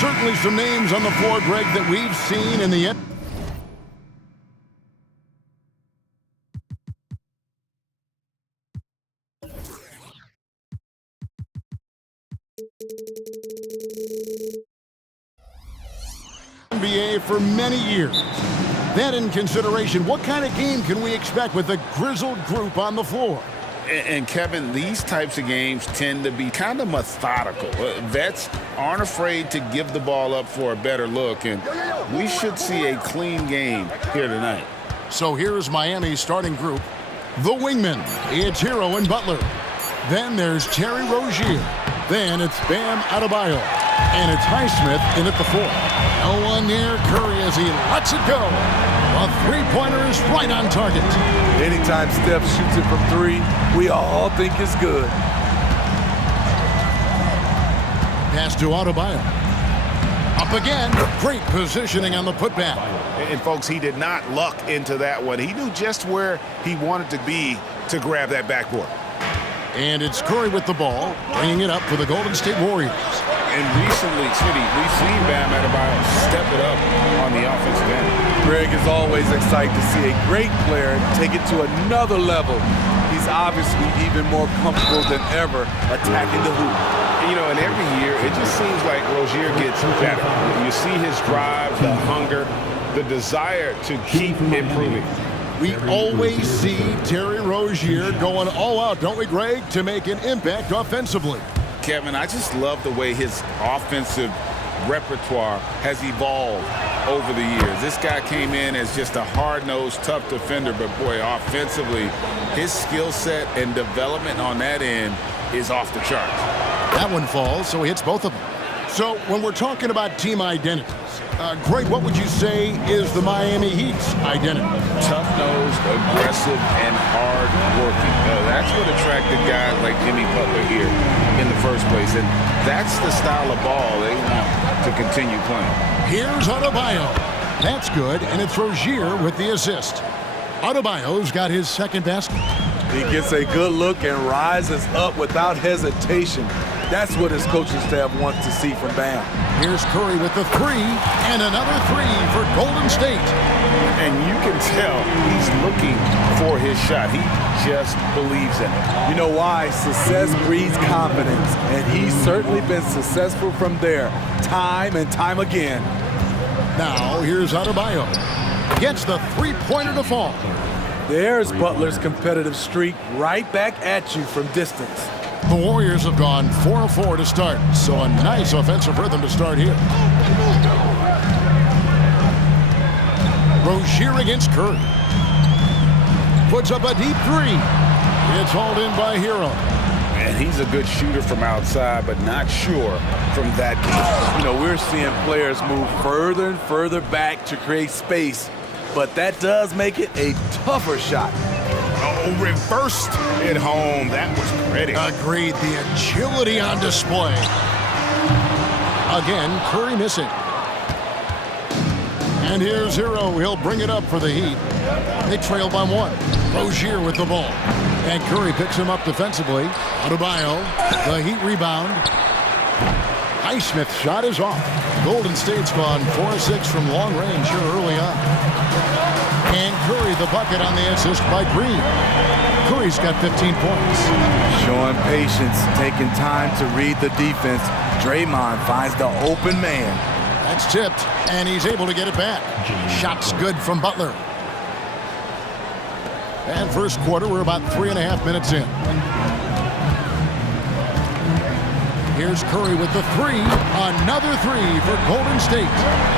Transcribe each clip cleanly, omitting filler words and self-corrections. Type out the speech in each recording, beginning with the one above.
certainly some names on the floor, Greg, that we've seen in the NBA for many years. That in consideration, what kind of game can we expect with a grizzled group on the floor? And Kevin, these types of games tend to be kind of methodical. Vets aren't afraid to give the ball up for a better look, and we should see a clean game here tonight. So here's Miami's starting group. The wingmen, it's Hero and Butler. Then there's Terry Rozier. Then it's Bam Adebayo. And it's Highsmith in at the 4. No one near Curry as he lets it go. A three-pointer is right on target. Anytime Steph shoots it from 3, we all think it's good. Pass to Adebayo. Up again. Great positioning on the putback. And folks, he did not luck into that one. He knew just where he wanted to be to grab that backboard. And it's Curry with the ball, bringing it up for the Golden State Warriors. And recently, City, we've seen Bam Adebayo step it up on the offensive end. Greg is always excited to see a great player take it to another level. He's obviously even more comfortable than ever attacking the hoop. You know, and every year, it just seems like Rozier gets better. You see his drive, the hunger, the desire to keep improving. We always see Terry Rozier going all out, don't we, Greg, to make an impact offensively. Kevin, I just love the way his offensive repertoire has evolved over the years. This guy came in as just a hard-nosed, tough defender, but boy, offensively, his skill set and development on that end is off the charts. That one falls, so he hits both of them. So when we're talking about team identities, Greg, what would you say is the Miami Heat's identity? Tough-nosed, aggressive, and hard-working. That's what attracted guys like Jimmy Butler here in the first place, and that's the style of ball they want to continue playing. Here's Adebayo. That's good, and it's Rozier with the assist. Adebayo's got his second basket. He gets a good look and rises up without hesitation. That's what his coaching staff wants to see from Bam. Here's Curry with the 3, and another 3 for Golden State. And you can tell he's looking for his shot. He just believes in it. You know why? Success breeds confidence, and he's certainly been successful from there, time and time again. Now, here's Adebayo. Gets the three-pointer to fall. There's Butler's competitive streak right back at you from distance. The Warriors have gone 4 of 4 to start, so a nice offensive rhythm to start here. Rozier against Curry. Puts up a deep 3. It's hauled in by Hero. And he's a good shooter from outside, but not sure from that deep. You know, we're seeing players move further and further back to create space, but that does make it a tougher shot. Oh, reversed at home. That was pretty. Agreed. The agility on display. Again, Curry missing. And here's Hero. He'll bring it up for the Heat. They trail by 1. Rozier with the ball. And Curry picks him up defensively. Adebayo, the Heat rebound. Highsmith's shot is off. Golden State's gone 4-6 from long range here early on. And Curry the bucket on the assist by Green. Curry's got 15 points. Showing patience, taking time to read the defense. Draymond finds the open man. That's tipped, and he's able to get it back. Shot's good from Butler. And first quarter, we're about 3.5 minutes in. Here's Curry with the 3. Another 3 for Golden State.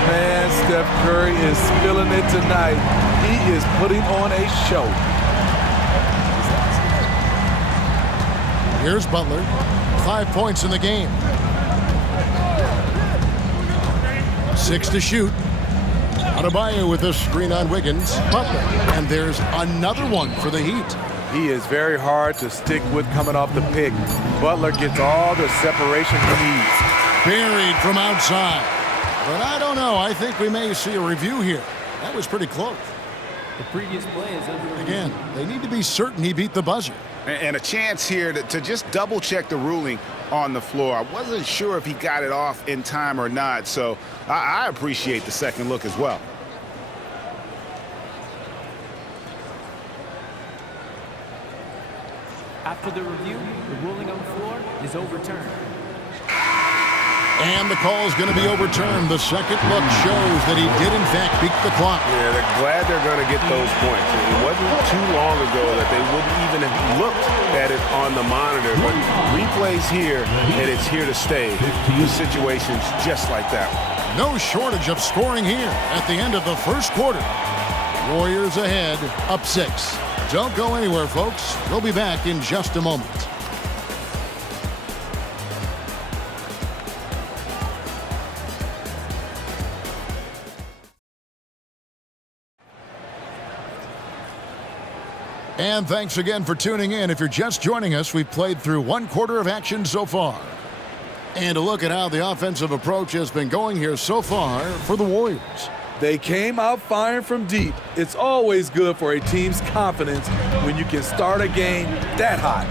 Man, Steph Curry is spilling it tonight. He is putting on a show. Here's Butler. 5 points in the game. 6 to shoot. Adebayo with a screen on Wiggins. Butler. And there's another one for the Heat. He is very hard to stick with coming off the pick. Butler gets all the separation he needs. Buried from outside. But I don't know. I think we may see a review here. That was pretty close. The previous play is under. Again, they need to be certain he beat the buzzer. And a chance here to just double-check the ruling on the floor. I wasn't sure if he got it off in time or not, so I appreciate the second look as well. After the review, the ruling on the floor is overturned. And the call is going to be overturned. The second look shows that he did, in fact, beat the clock. Yeah, they're glad they're going to get those points. It wasn't too long ago that they wouldn't even have looked at it on the monitor. But replay's here, and it's here to stay. These situations just like that. No shortage of scoring here at the end of the first quarter. Warriors ahead, up 6. Don't go anywhere, folks. We'll be back in just a moment. And thanks again for tuning in. If you're just joining us, we've played through one quarter of action so far. And a look at how the offensive approach has been going here so far for the Warriors. They came out firing from deep. It's always good for a team's confidence when you can start a game that hot.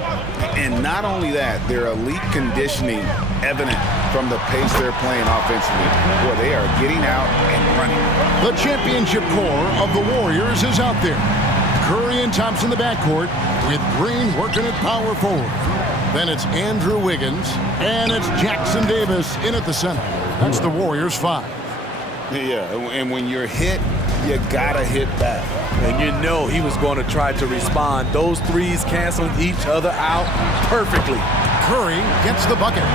And not only that, their elite conditioning evident from the pace they're playing offensively. Boy, they are getting out and running. The championship core of the Warriors is out there. Curry and Thompson in the backcourt with Green working at power forward. Then it's Andrew Wiggins, and it's Jackson Davis in at the center. That's the Warriors' 5. Yeah, and when you're hit, you gotta hit back. And you know he was going to try to respond. Those threes canceling each other out perfectly. Curry gets the bucket.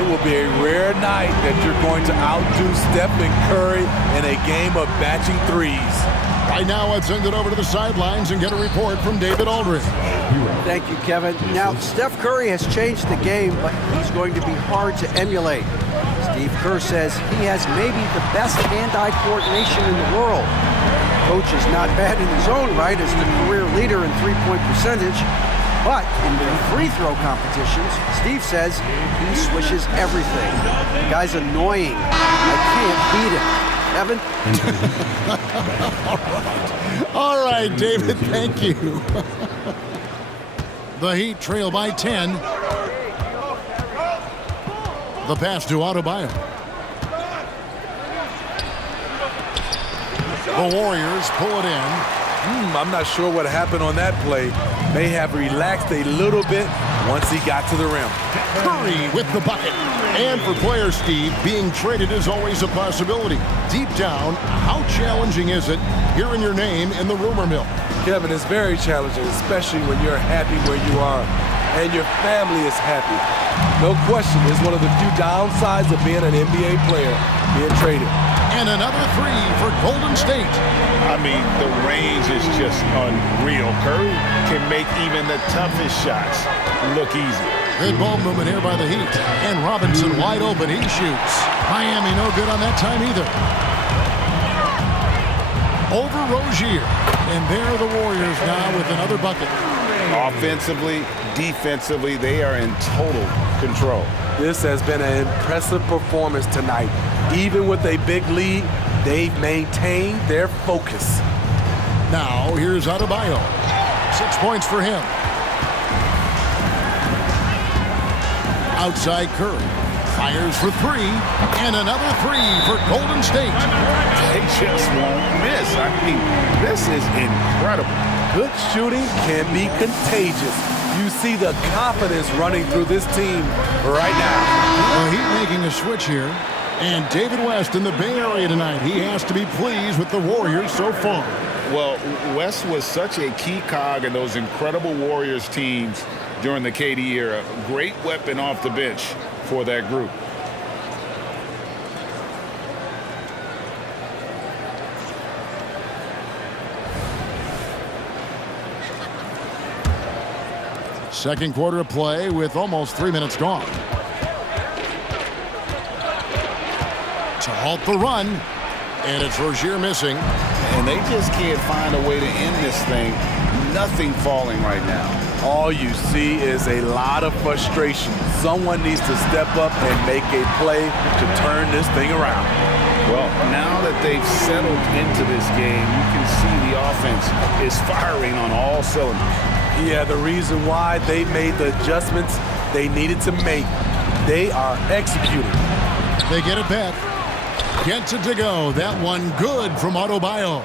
It will be a rare night that you're going to outdo Steph and Curry in a game of batching threes. Right now, let's send it over to the sidelines and get a report from David Aldridge. Thank you, Kevin. Now, Steph Curry has changed the game, but he's going to be hard to emulate. Steve Kerr says he has maybe the best hand-eye coordination in the world. Coach is not bad in his own right as the career leader in three-point percentage, but in the free throw competitions, Steve says he swishes everything. The guy's annoying. I can't beat him. Evan? All right, David, thank you. The Heat trail by 10. The pass to Adebayo. The Warriors pull it in. I'm not sure what happened on that play. May have relaxed a little bit once he got to the rim. Curry with the bucket. And for players, Steve, being traded is always a possibility. Deep down, how challenging is it hearing your name in the rumor mill? Kevin, it's very challenging, especially when you're happy where you are and your family is happy. No question, it's one of the few downsides of being an NBA player, being traded. And another 3 for Golden State. I mean, the range is just unreal. Curry can make even the toughest shots look easy. Good ball movement here by the Heat. And Robinson wide open. He shoots. Miami no good on that time either. Over Rozier. And there are the Warriors now with another bucket. Offensively, defensively, they are in total control. This has been an impressive performance tonight. Even with a big lead, they've maintained their focus. Now, here's Adebayo. 6 points for him. Outside Curry. Fires for 3. And another 3 for Golden State. They just won't miss. I mean, this is incredible. Good shooting can be contagious. You see the confidence running through this team right now. The Heat making a switch here. And David West in the Bay Area tonight. He has to be pleased with the Warriors so far. Well, West was such a key cog in those incredible Warriors teams during the KD era. Great weapon off the bench for that group. Second quarter of play with almost 3 minutes gone. To halt the run. And it's Rozier missing. And they just can't find a way to end this thing. Nothing falling right now. All you see is a lot of frustration. Someone needs to step up and make a play to turn this thing around. Well, now that they've settled into this game, you can see the offense is firing on all cylinders. Yeah, the reason why they made the adjustments they needed to make. They are executing. They get it back. Gets it to go. That one good from Adebayo.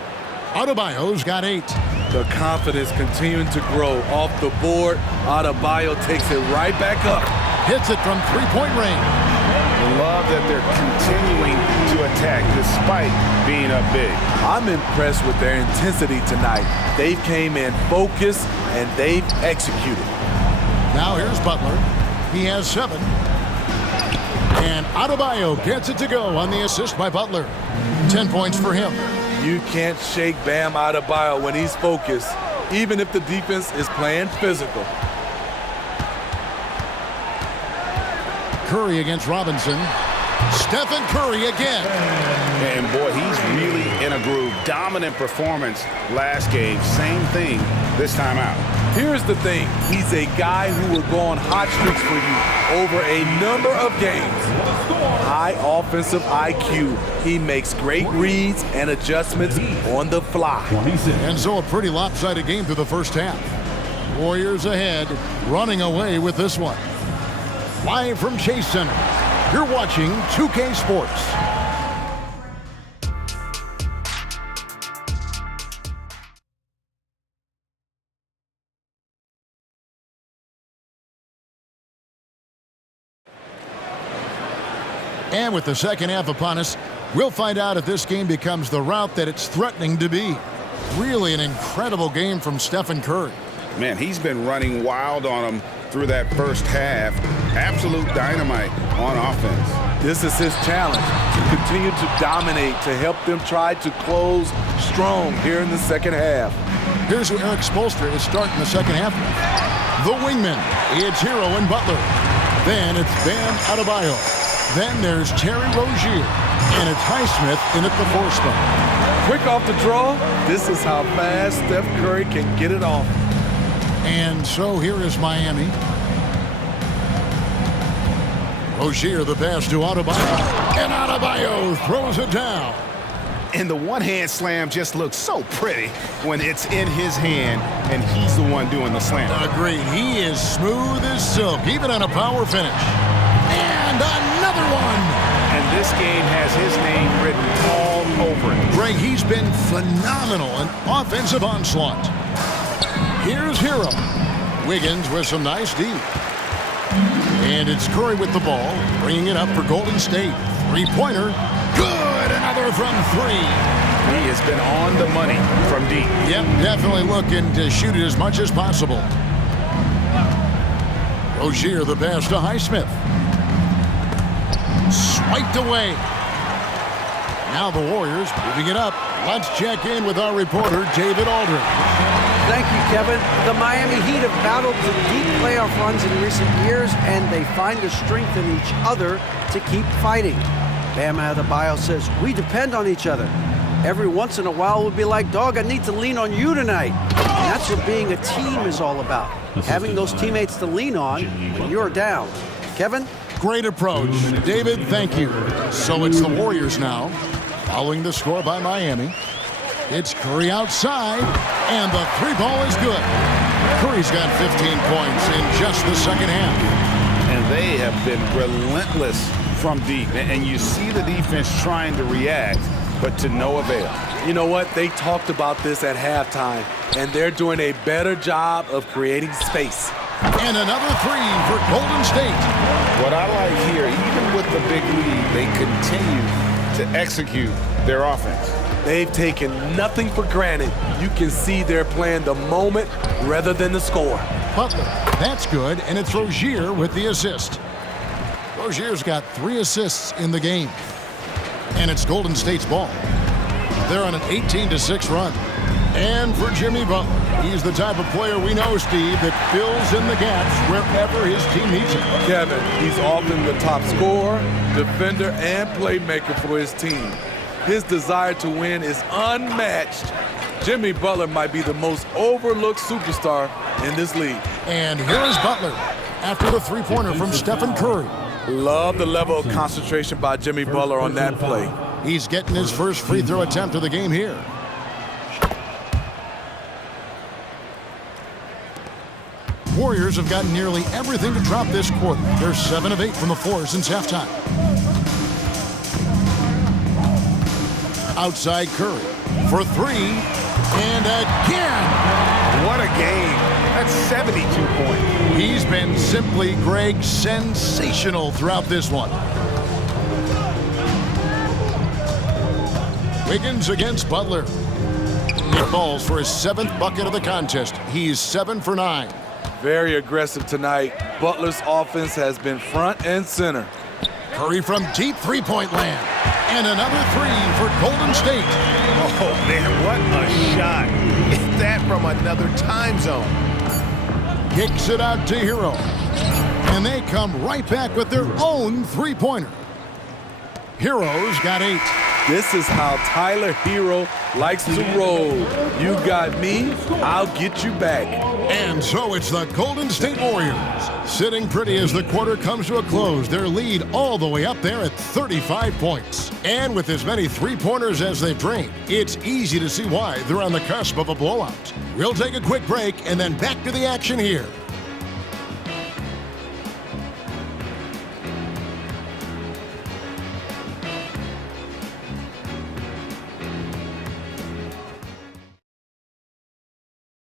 Adebayo's got 8. The confidence continuing to grow off the board. Adebayo takes it right back up. Hits it from three-point range. Love that they're continuing to attack despite being up big. I'm impressed with their intensity tonight. They came in focused and they've executed. Now here's Butler. He has 7. And Adebayo gets it to go on the assist by Butler. 10 points for him. You can't shake Bam Adebayo when he's focused, even if the defense is playing physical. Curry against Robinson. Stephen Curry again. And boy, he's really in a groove. Dominant performance last game. Same thing this time out. Here's the thing. He's a guy who will go on hot streaks for you over a number of games. High offensive IQ. He makes great reads and adjustments on the fly. And so a pretty lopsided game through the first half. Warriors ahead, running away with this one. Live from Chase Center, you're watching 2K Sports. And with the second half upon us, we'll find out if this game becomes the route that it's threatening to be. Really an incredible game from Stephen Curry. Man, he's been running wild on them through that first half. Absolute dynamite on offense. This is his challenge, to continue to dominate, to help them try to close strong here in the second half. Here's who Eric Spoelstra is starting the second half with. The wingman, it's Hero and Butler. Then it's Bam Adebayo. Then there's Terry Rozier. And it's Highsmith in at the 4 spot. Quick off the draw. This is how fast Steph Curry can get it off. And so here is Miami. Rozier the pass to Adebayo. And Adebayo throws it down. And the one-hand slam just looks so pretty when it's in his hand and he's the one doing the slam. Agreed. He is smooth as silk, even on a power finish. And another one. And this game has his name written all over it. Greg, he's been phenomenal in offensive onslaught. Here's Hero. Wiggins with some nice D. And it's Curry with the ball, bringing it up for Golden State. Three-pointer. Good. Another from 3. He has been on the money from deep. Yep, definitely looking to shoot it as much as possible. Rozier the pass to Highsmith. Swiped away. Now the Warriors moving it up. Let's check in with our reporter, David Aldridge. Thank you, Kevin. The Miami Heat have battled the deep playoff runs in recent years, and they find the strength in each other to keep fighting. Bam Adebayo says, we depend on each other. Every once in a while, we'll be like, dog, I need to lean on you tonight. And that's what being a team is all about. Having those teammates to lean on when you're down. Kevin? Great approach. David, thank you. So it's the Warriors now, following the score by Miami. It's Curry outside, and the 3-ball is good. Curry's got 15 points in just the second half. And they have been relentless from deep. And you see the defense trying to react, but to no avail. You know what? They talked about this at halftime, and they're doing a better job of creating space. And another 3 for Golden State. What I like here, even with the big lead, they continue to execute their offense. They've taken nothing for granted. You can see they're playing the moment rather than the score. Butler, that's good, and it's Rozier with the assist. Rozier's got 3 assists in the game. And it's Golden State's ball. They're on an 18-6 run. And for Jimmy Butler, he's the type of player we know, Steve, that fills in the gaps wherever his team needs it. Kevin, he's often the top scorer, defender, and playmaker for his team. His desire to win is unmatched. Jimmy Butler might be the most overlooked superstar in this league. And here is Butler after the 3-pointer from Stephen Curry. Love the level of concentration by Jimmy Butler on that play. He's getting his first free throw attempt of the game here. Warriors have gotten nearly everything to drop this quarter. They're 7 of 8 from the floor since halftime. Outside Curry for 3, and again. What a game. That's 72 points. He's been simply, Greg, sensational throughout this one. Wiggins against Butler. He falls for his 7th bucket of the contest. He's 7 for 9. Very aggressive tonight. Butler's offense has been front and center. Curry from deep three-point land. And another 3 for Golden State. Oh, man, what a shot. Is that from another time zone? Kicks it out to Hero. And they come right back with their own three-pointer. Hero's got 8. This is how Tyler Hero likes to roll. You got me, I'll get you back. And so it's the Golden State Warriors sitting pretty as the quarter comes to a close. Their lead all the way up there at 35 points. And with as many three-pointers as they've drained, it's easy to see why they're on the cusp of a blowout. We'll take a quick break and then back to the action here.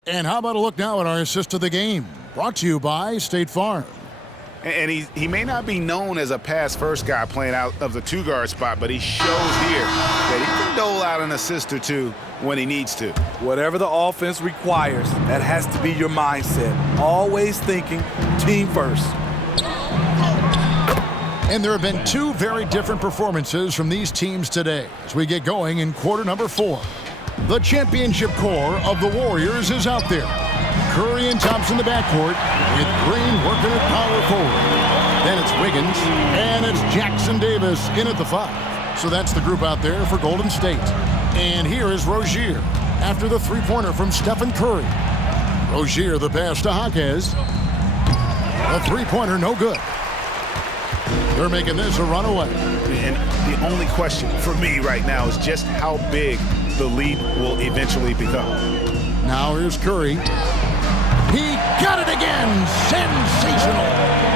And how about a look now at our assist of the game? Brought to you by State Farm. And he may not be known as a pass-first guy playing out of the two-guard spot, but he shows here that he can dole out an assist or two when he needs to. Whatever the offense requires, that has to be your mindset. Always thinking team first. And there have been 2 very different performances from these teams today as we get going in quarter number 4. The championship core of the Warriors is out there. Curry and Thompson in the backcourt with Green working at power forward. Then it's Wiggins and it's Jackson Davis in at the 5. So that's the group out there for Golden State. And here is Rozier after the three-pointer from Steph and Curry. Rozier the pass to Jaquez. The three-pointer no good. They're making this a runaway. And the only question for me right now is just how big the lead will eventually become. Now here's Curry. He got it again! Sensational!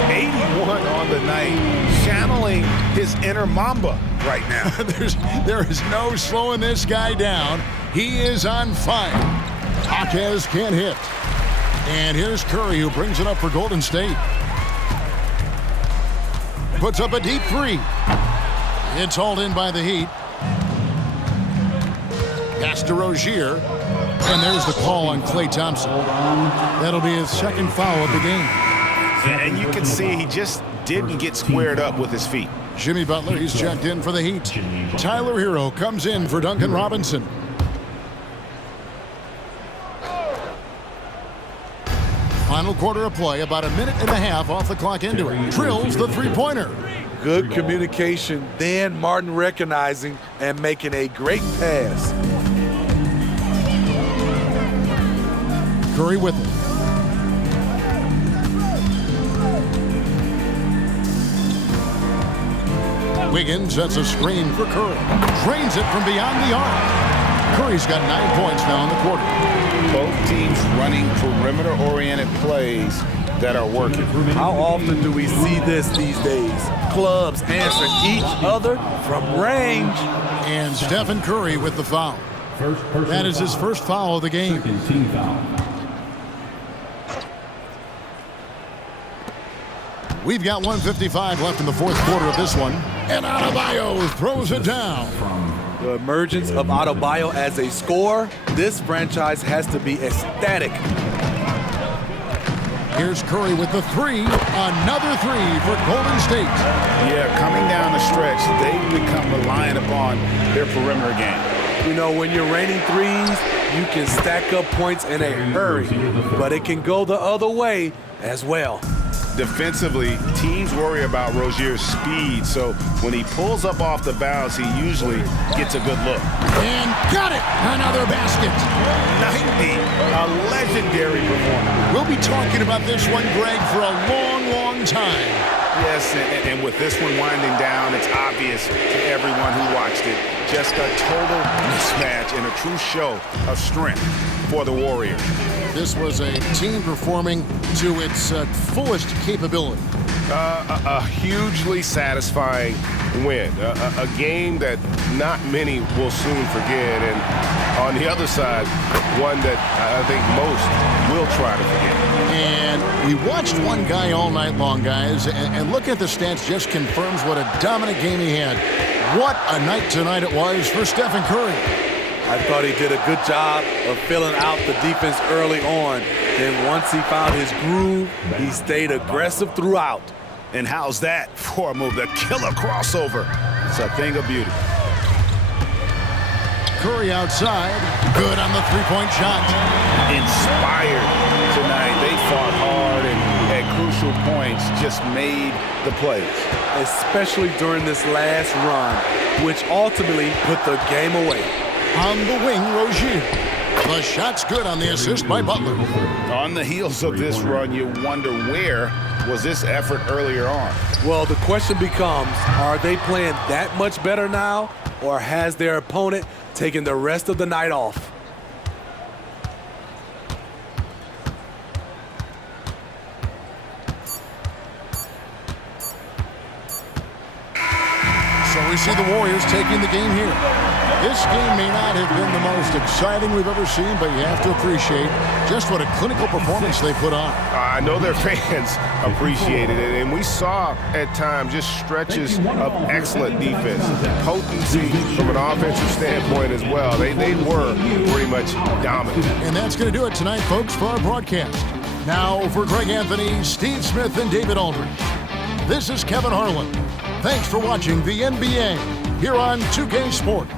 81 on the night, channeling his inner Mamba right now. There is no slowing this guy down. He is on fire. Jaquez can't hit. And here's Curry who brings it up for Golden State. Puts up a deep 3. It's hauled in by the Heat. Pass to Rozier. And there's the call on Klay Thompson. That'll be his 2nd foul of the game. And you can see he just didn't get squared up with his feet. Jimmy Butler, he's checked in for the Heat. Tyler Hero comes in for Duncan Robinson. Final quarter of play, about a minute and a half off the clock into it. Drills the three-pointer. Good communication, then Martin recognizing and making a great pass. Curry with it. Wiggins sets a screen for Curry. Drains it from beyond the arc. Curry's got 9 points now in the quarter. Both teams running perimeter-oriented plays that are working. How often do we see this these days? Clubs answer each other from range. And Stephen Curry with the foul. That is his first foul of the game. We've got 1:55 left in the 4th quarter of this one. And Adebayo throws it down. The emergence of Adebayo as a scorer, this franchise has to be ecstatic. Here's Curry with the 3. Another 3 for Golden State. Yeah, coming down the stretch, they've become reliant upon their perimeter game. You know, when you're raining threes, you can stack up points in a hurry, but it can go the other way as well. Defensively, teams worry about Rozier's speed, so when he pulls up off the bounce, he usually gets a good look. And got it! Another basket. 90, a legendary performance. We'll be talking about this one, Greg, for a long, long time. Yes, and with this one winding down, it's obvious to everyone who watches. watched it. Just a total mismatch and a true show of strength for the Warriors. This was a team performing to its fullest capability. A hugely satisfying win. A game that not many will soon forget. And on the other side, one that I think most will try to forget. And we watched one guy all night long, guys, and looking at the stats just confirms what a dominant game he had. What a night tonight it was for Stephen Curry. I thought he did a good job of filling out the defense early on. Then once he found his groove, he stayed aggressive throughout. And how's that for a move? The killer crossover. It's a thing of beauty. Curry outside. Good on the three-point shot. Inspired tonight. They fought hard and at crucial points just made the plays. Especially during this last run, which ultimately put the game away. On the wing, Rozier. The shot's good on the assist by Butler. On the heels of this run, you wonder where was this effort earlier on? Well, the question becomes, are they playing that much better now, or has their opponent taken the rest of the night off? So we see the Warriors taking the game here. This game may not have been the most exciting we've ever seen, but you have to appreciate just what a clinical performance they put on. I know their fans appreciated it, and we saw at times just stretches of excellent defense, potency from an offensive standpoint as well. They were pretty much dominant. And that's going to do it tonight, folks, for our broadcast. Now for Greg Anthony, Steve Smith, and David Aldridge, this is Kevin Harlan. Thanks for watching the NBA here on 2K Sports.